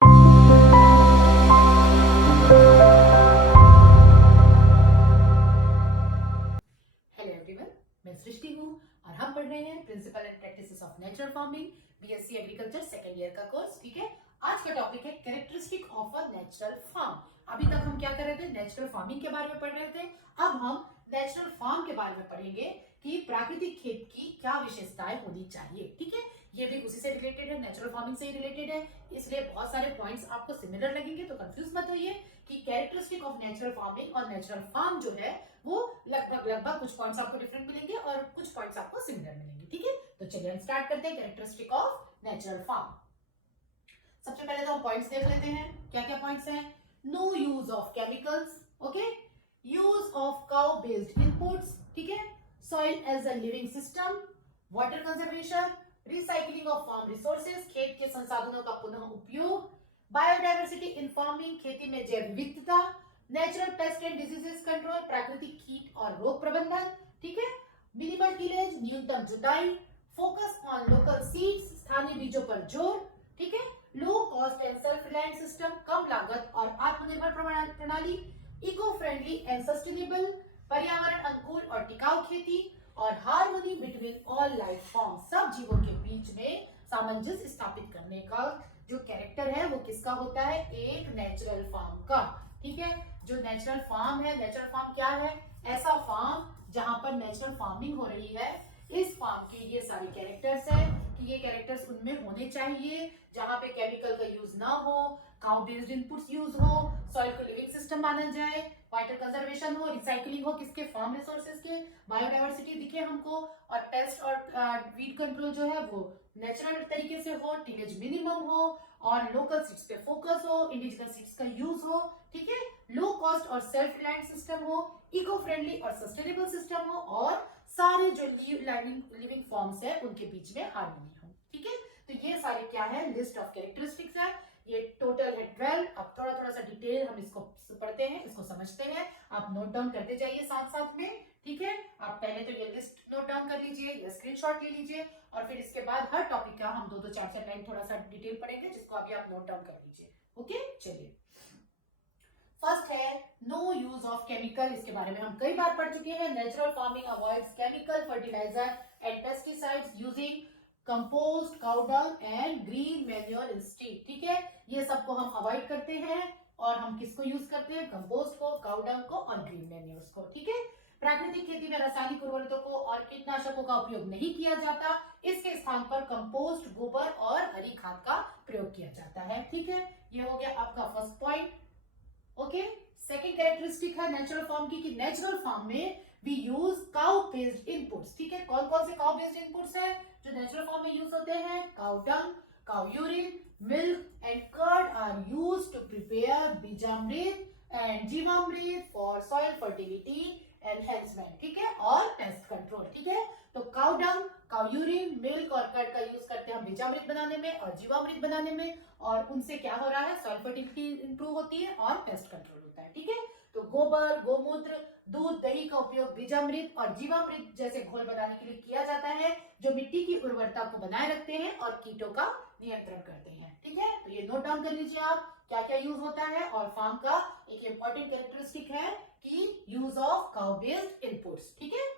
Hello everyone, मैं सृष्टि हूँ और हम पढ़ रहे हैं principle and practices of natural farming BSc agriculture second year का कोर्स। ठीक है, आज का टॉपिक है characteristic of a natural farm. अभी तक हम क्या कर रहे थे? नेचुरल फार्मिंग के बारे में पढ़ रहे थे। अब हम नेचुरल फार्म के बारे में पढ़ेंगे कि प्राकृतिक खेत की क्या विशेषताएं होनी चाहिए। ठीक है, ये भी उसी से रिलेटेड है, नेचुरल फार्मिंग से ही रिलेटेड है, इसलिए बहुत सारे पॉइंट्स आपको सिमिलर लगेंगे, तो कंफ्यूज मत होइए कि कैरेक्टरिस्टिक ऑफ नेचुरल फार्मिंग और नेचुरल फार्म जो है वो लगभग कुछ पॉइंट्स आपको डिफरेंट मिलेंगे और कुछ पॉइंट्स आपको सिमिलर मिलेंगे। ठीक है, तो चलिए हम स्टार्ट करते हैं कैरेक्टरिस्टिक ऑफ नेचुरल फार्म। सबसे पहले तो हम पॉइंट्स देख लेते हैं। क्या क्या पॉइंट्स हैं? No use of chemicals, okay, use of cow based inputs, ठीक है, soil as a living system, water conservation, recycling of farm resources, खेत के संसाधनों का पुनः उपयोग, बायोडायवर्सिटी इन फार्मिंग, खेती में जैव विविधता, natural paste and diseases control, प्राकृतिक कीट और रोग प्रबंधन, ठीक है, मिनिमल टिलेज, न्यूनतम जुताई, फोकस ऑन लोकल सीड्स, स्थानीय बीजों पर जोर, ठीक है, low cost and self reliant system, कम लागत और आत्मनिर्भर प्रणाली, इको फ्रेंडली एंड सस्टेनेबल, पर्यावरण अनुकूल और टिकाऊ खेती, और harmony between all life form, सब जीवों के बीच में सामंजस्य स्थापित करने का जो कैरेक्टर है वो किसका होता है? एक नेचुरल फार्म का। ठीक है, जो नेचुरल फार्म है, नेचुरल फार्म क्या है? ऐसा फार्म जहां पर नेचुरल फार्मिंग हो रही है, इस फार्म के ये सारे कैरेक्टर्स हैं कि ये कैरेक्टर्स उनमें होने चाहिए, जहां पे केमिकल का यूज ना हो, काउ बेस्ड इनपुट्स यूज हो, सॉइल को लिविंग सिस्टम माना जाए, वाटर कंजर्वेशन हो, रिसाइकलिंग हो किसके? फार्म रिसोर्सेज के, बायोडायवर्सिटी दिखे हमको, और पेस्ट और वीड कंट्रोल जो है वो नेचुरल तरीके से हो, टिलेज मिनिमम हो, और लोकल सीड्स पे फोकस हो, इंडिजिनस सीड्स का यूज हो, ठीक है, लो कॉस्ट और सेल्फ रिलायंट सिस्टम हो, इको फ्रेंडली और सस्टेनेबल सिस्टम हो, और सारे जो लिविंग फॉर्म्स है उनके बीच में हार्मनी हो। ठीक है, तो ये सारे क्या है? लिस्ट ऑफ कैरेक्टरिस्टिक्स है। ये टोटल है 12। अब थोड़ा थोड़ा सा डिटेल हम इसको पढ़ते हैं, इसको समझते हैं, आप नोट डाउन करते जाइए साथ साथ में। ठीक है, आप पहले तो ये लिस्ट नोट डाउन कर लीजिए या स्क्रीनशॉट ले लीजिए, और फिर इसके बाद हर टॉपिक का हम 2-2 4-4 लाइन थोड़ा सा डिटेल पढ़ेंगे, जिसको अभी आप नोट डाउन कर लीजिए। ओके, चलिए। फर्स्ट है नो यूज ऑफ केमिकल। इसके बारे में हम कई बार पढ़ चुके हैं। Natural farming avoids chemical fertilizer and pesticides using compost, cow dung and green manure instead. ठीक है, ये सबको हम अवॉइड करते हैं, और हम किसको यूज करते हैं? कंपोस्ट को, काउ डंग को और ग्रीन मैन्योर्स को। ठीक है, प्राकृतिक खेती में रासायनिक उर्वरकों और कीटनाशकों का उपयोग नहीं किया जाता, इसके स्थान पर कंपोस्ट, गोबर और हरी खाद का प्रयोग किया जाता है। ठीक है, ये हो गया आपका first point. Okay, second characteristic है नेचुरल फार्म की कि नेचुरल फार्म में we use cow based inputs. ठीक है, कौन कौन से काउ बेस्ड इनपुट्स हैं जो नेचुरल फार्म में यूज होते हैं? Cow dung, cow urine, milk and curd are used to prepare Beejamrit and Jeevamrit for soil fertility enhancement. ठीक है, और पेस्ट कंट्रोल। ठीक है, तो cow dung, cow urine, milk और कर्ड का यूज करते हैं हम बीजामृत बनाने में और जीवामृत बनाने में, और उनसे क्या हो रहा है? सॉइल फर्टिलिटी इंप्रूव होती है और पेस्ट कंट्रोल होता है। ठीक है, तो गोबर, गोमूत्र, दूध, दही का उपयोग बीजामृत और जीवामृत जैसे घोल बनाने के लिए किया जाता है, जो मिट्टी की उर्वरता को बनाए रखते हैं और कीटों का नियंत्रण करते हैं। ठीक है, तो ये नोट डाउन कर लीजिए आप क्या क्या यूज होता है। और फार्म का एक इंपॉर्टेंट कैरेक्टरिस्टिक है कि use of cow based inputs. ठीक है,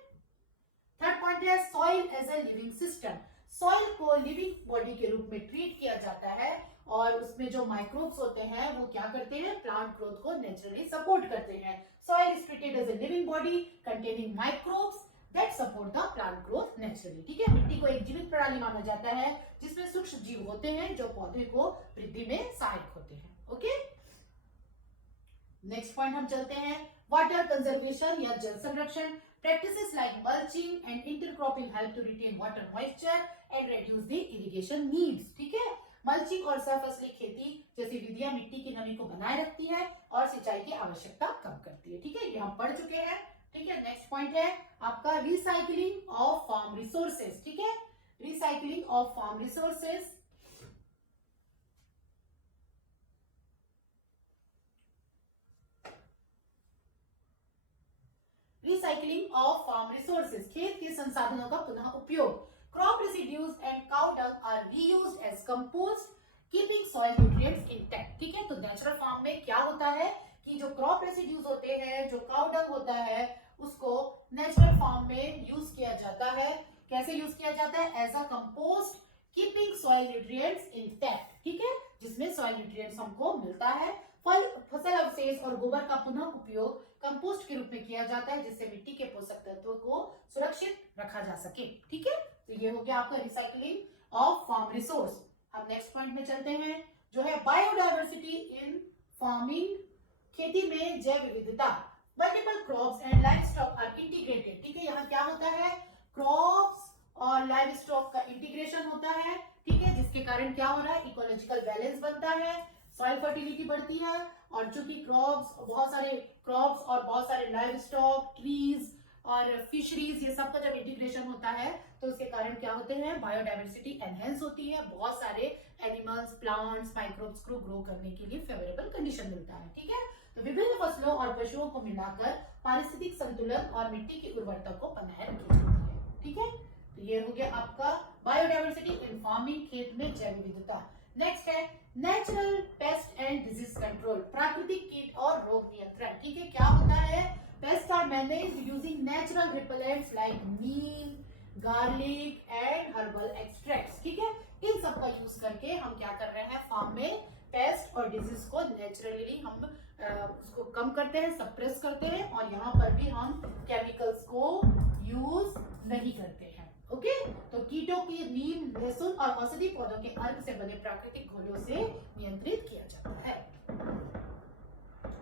थर्ड पॉइंट है soil as a living system. Soil को लिविंग बॉडी के रूप में ट्रीट किया जाता है, और उसमें जो माइक्रोब्स होते हैं वो क्या करते हैं? प्लांट ग्रोथ को नेचुरली सपोर्ट करते हैं। Soil is treated as a living body containing microbes that support the plant growth naturally. ठीक है, मिट्टी को एक जीवित प्रणाली माना जाता है जिसमें सूक्ष्म जीव होते हैं जो पौधे को वृद्धि में सहायक होते हैं। ओके, नेक्स्ट पॉइंट हम चलते हैं वाटर कंजर्वेशन या जल संरक्षण। Practices like mulching and intercropping help to retain water moisture and reduce the irrigation needs. ठीक है, मल्चिंग और सहफसली खेती जैसी विधियां मिट्टी की नमी को बनाए रखती है और सिंचाई की आवश्यकता कम करती है। ठीक है, ये हम पढ़ चुके हैं। ठीक है, नेक्स्ट पॉइंट है आपका रिसाइकलिंग ऑफ फार्म रिसोर्सेज। ठीक है, recycling of farm resources. Recycling of farm resources, खेत के संसाधनों का पुनः उपयोग। Crop residues and cow dung are reused as compost, keeping soil nutrients intact. जो क्रॉप रेसिड्यूज होते हैं, जो काउ डंग होता है, उसको नेचुरल फार्म में यूज किया जाता है। कैसे यूज किया जाता है? As a compost, keeping soil nutrients intact, ठीक है, जिसमें सॉइल न्यूट्रिएंट्स हमको मिलता है। फसल अवशेष और गोबर का पुनः उपयोग कंपोस्ट के रूप में किया जाता है, जिससे मिट्टी के पोषक तत्वों को सुरक्षित रखा जा सके, ठीक है। तो ये हो गया आपका रिसाइकलिंग ऑफ फार्म रिसोर्स। अब नेक्स्ट पॉइंट में चलते हैं, जो है बायोडायवर्सिटी इन फार्मिंग, खेती में जैव विविधता। Multiple crops and livestock are integrated, ठीक है। यहाँ क्या होता है? क्रॉप्स और लाइवस्टॉक का इंटीग्रेशन होता है, ठीक है, जिसके कारण क्या हो रहा है? इकोलॉजिकल बैलेंस बनता है, सॉइल फर्टिलिटी बढ़ती है। और चूंकि बहुत सारे लाइवस्टॉक, ट्रीज और फिशरीज, ये सबका जब इंटीग्रेशन होता है तो उसके कारण क्या होते हैं? बायोडायवर्सिटी एनहेंस होती है, बहुत सारे एनिमल्स, प्लांट्स, माइक्रोब्स को ग्रो करने के लिए फेवरेबल कंडीशन मिलता है, ठीक है। तो विभिन्न फसलों और पशुओं को मिलाकर पारिस्थितिक संतुलन और मिट्टी की उर्वरता को बनाए रखी जाती है, ठीक है। तो ये हो गया आपका बायोडायवर्सिटी इन फार्मिंग, खेत में जैव विविधता। नेक्स्ट है natural paste and disease control, प्राकृतिक कीट और रोग नियंत्रण, ठीक है। क्या होता है? Pests are managed using natural repellents like neem, garlic and herbal extracts, ठीक है। इन सब का यूज करके हम क्या कर रहे हैं? फार्म में पेस्ट और डिजीज को नेचुरली हम उसको कम करते हैं, सप्रेस करते हैं, और यहाँ पर भी हम केमिकल्स को यूज नहीं करते हैं, ओके। तो कीटों की नीम, लहसुन और औषधि पौधों के अर्क से बने प्राकृतिक घोलों से नियंत्रित किया जाता है।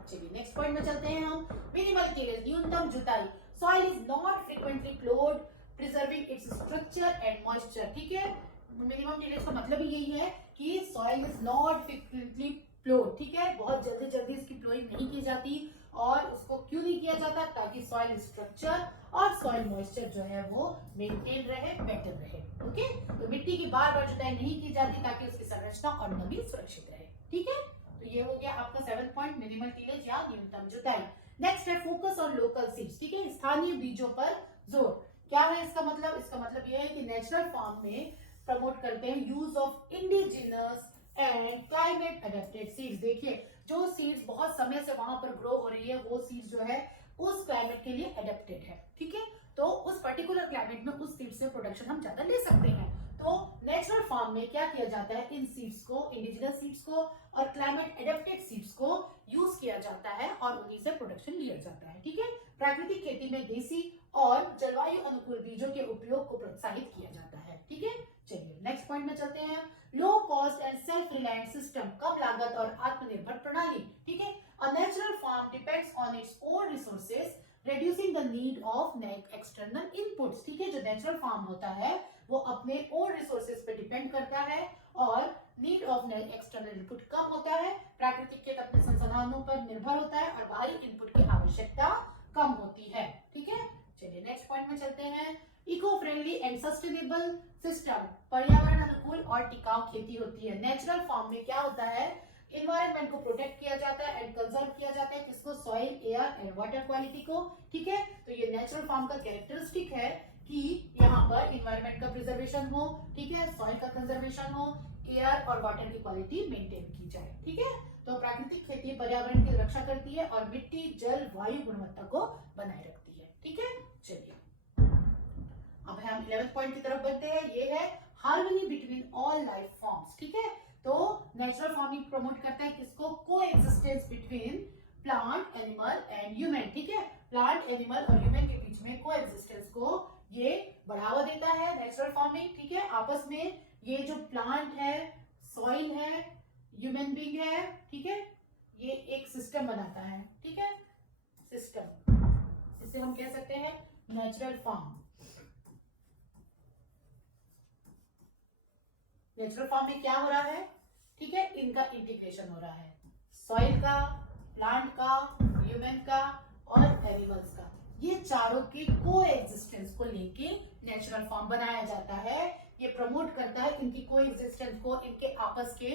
चलिए नेक्स्ट पॉइंट में चलते हैं हम। मिनिमल टिलेज, न्यूनतम जुताई। Soil is not frequently प्लोड, preserving its structure and moisture, ठीक है। मिनिमम टिलेज का मतलब ही यही है कि सॉइल इज नॉट फ्रीक्वेंटली प्लोड, ठीक है, बहुत जल्दी जल्दी इसकी प्लोइंग नहीं की जाती। और उसको क्यों नहीं किया जाता? ताकि सॉइल स्ट्रक्चर और सॉइल मॉइस्चर जो है वो मेंटेन रहे, बेटर रहे, ओके। तो मिट्टी की बार बार जुताई नहीं की जाती ताकि उसकी संरचना और नमी सुरक्षित रहे, ठीक है। तो ये हो गया आपका 7th पॉइंट, मिनिमल टिलेज या न्यूनतम जुताई। नेक्स्ट है फोकस ऑन लोकल सीड्स, ठीक है, स्थानीय बीजों पर जोर। क्या है इसका मतलब? इसका मतलब यह है कि नेचुरल फार्म में प्रमोट करते हैं use of indigenous and climate adapted seeds. देखिए, जो सीड्स बहुत समय से वहां पर ग्रो हो रही है, वो सीड्स जो है उस क्लाइमेट के लिए अडेप्टेड है, ठीक है। तो उस पर्टिकुलर क्लाइमेट में उस सीड से प्रोडक्शन हम ज्यादा ले सकते हैं। तो नेचुरल फार्म में क्या किया जाता है? इन सीड्स को, इंडिजिनस सीड्स को और क्लाइमेट अडेप्टेड सीड्स को यूज किया जाता है और उन्हीं से प्रोडक्शन लिया जाता है, ठीक है। प्राकृतिक खेती में देसी और जलवायु अनुकूल बीजों के उपयोग को प्रोत्साहित किया जाता है, ठीक है। चलिए नेक्स्ट पॉइंट में चलते हैं। Low cost and self reliant system, कम लागत और आत्मनिर्भर प्रणाली, ठीक है। A natural farm depends on its own resources, reducing the need of external inputs, ठीक है। जो नेचुरल फार्म होता है वो अपने ओन रिसोर्सेज पे डिपेंड करता है और नीड ऑफ एक्सटर्नल इनपुट कम होता है। प्राकृतिक खेत अपने संसाधनों पर निर्भर होता है और बाहरी इनपुट की आवश्यकता कम होती है, ठीक है। चलिए नेक्स्ट पॉइंट में चलते हैं। Eco friendly and sustainable system, पर्यावरण अनुकूल और टिकाऊ खेती होती है। नेचुरल फार्म में क्या होता है? इन्वायरमेंट को प्रोटेक्ट किया जाता है एंड कंजर्व किया जाता है, किसको? Soil, air and water quality को, ठीक है। तो ये नेचुरल फार्म का कैरेक्टरिस्टिक है कि यहाँ पर इन्वायरमेंट का प्रिजर्वेशन हो, ठीक है, सॉइल का कंजर्वेशन हो, एयर और वाटर की क्वालिटी मेंटेन की जाए, ठीक है। तो प्राकृतिक खेती पर्यावरण की रक्षा करती है और मिट्टी, जल, वायु गुणवत्ता को बनाए रखती है, ठीक है। चलिए अब हम 11th पॉइंट की तरफ बढ़ते हैं। ये है harmony between all life forms, ठीक है। तो नेचुरल फार्मिंग प्रमोट करता है किसको? Coexistence between plant, animal and human, ठीक है। प्लांट, एनिमल और ह्यूमन के बीच में कोएग्जिस्टेंस को ये बढ़ावा देता है नेचुरल फार्मिंग, ठीक है। आपस में ये जो प्लांट है, सॉइल है, ह्यूमन बीइंग है, ठीक है, ये एक सिस्टम बनाता है, ठीक है, सिस्टम। इसे हम कह सकते हैं नेचुरल फार्म। नेचुरल फार्म में क्या हो रहा है? ठीक है, इनका इंटीग्रेशन हो रहा है, सॉइल का, प्लांट का, ह्यूमन का और एनिमल्स का। ये चारों की कोएग्जिस्टेंस को लेके नेचुरल फार्म बनाया जाता है। ये प्रमोट करता है इनकी कोएग्जिस्टेंस को, इनके आपस के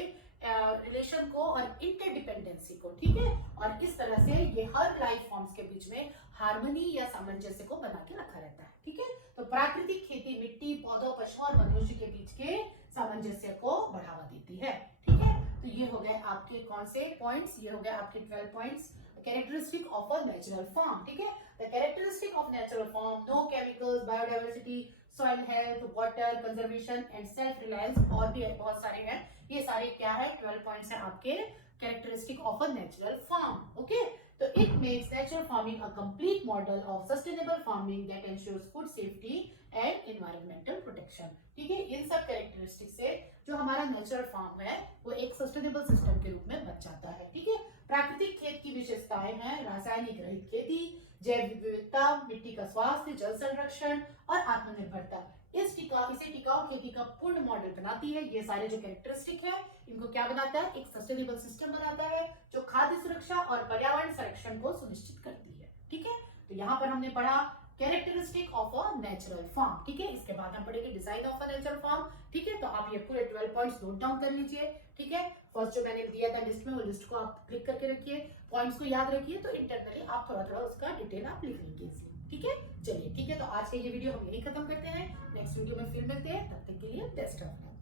रिलेशन को और इंटरडिपेंडेंसी को, ठीक है। और इस तरह से ये हर लाइफ फॉर्म्स के बीच में हार्मनी या सामंजस्य को बना के रखा रहता है, ठीक है। तो प्राकृतिक खेती मिट्टी, पौधों, पशुओं और मनुष्य के बीच के सामंजस्य को बढ़ावा देती है, ठीक है। तो ये हो गए आपके कौन से पॉइंट्स? ये हो गए आपके 12 points characteristic of a natural form, ठीक है। The characteristic of natural form, no chemicals, biodiversity, soil health, water conservation and self reliance, और भी बहुत सारे हैं। ये सारे क्या है, 12 पॉइंट्स हैं आपके characteristic of a natural form, okay. तो it makes natural farming a complete model of sustainable farming that ensures food safety and environmental protection, ठीक है। इन सब कैरेक्टरिस्टिक से जो हमारा नेचुरल फार्म है वो एक सस्टेनेबल सिस्टम के रूप में बच जाता है, ठीक है। प्राकृतिक खेत की विशेषताएं हैं रासायनिक रहित खेती, जैव विविधता, मिट्टी का स्वास्थ्य, जल संरक्षण और आत्मनिर्भरता। इसे टिकाऊ खेती का पूर्ण मॉडल बनाती है। ये सारे जो कैरेक्टरिस्टिक है इनको क्या बनाता है, एक सस्टेनेबल सिस्टम बनाता है जो खाद्य सुरक्षा और पर्यावरण संरक्षण को सुनिश्चित करती है, ठीक है। तो यहाँ पर हमने पढ़ा characteristic of a natural farm, ठीक है। इसके बाद हम पढ़ेंगे design of a natural farm, ठीक है। तो आप ये पूरे 12 पॉइंट्स नोट डाउन कर लीजिए, ठीक है। फर्स्ट जो मैंने दिया था लिस्ट में, वो लिस्ट को आप क्लिक करके रखिए, पॉइंट्स को याद रखिए, तो इंटरनली आप थोड़ा थोड़ा उसका डिटेल आप लिख लीजिए, ठीक है। चलिए, ठीक है। तो आज के ये वीडियो हम यही खत्म करते हैं, नेक्स्ट वीडियो में फिर मिलते हैं, तब तक के लिए बेस्ट ऑफ लक।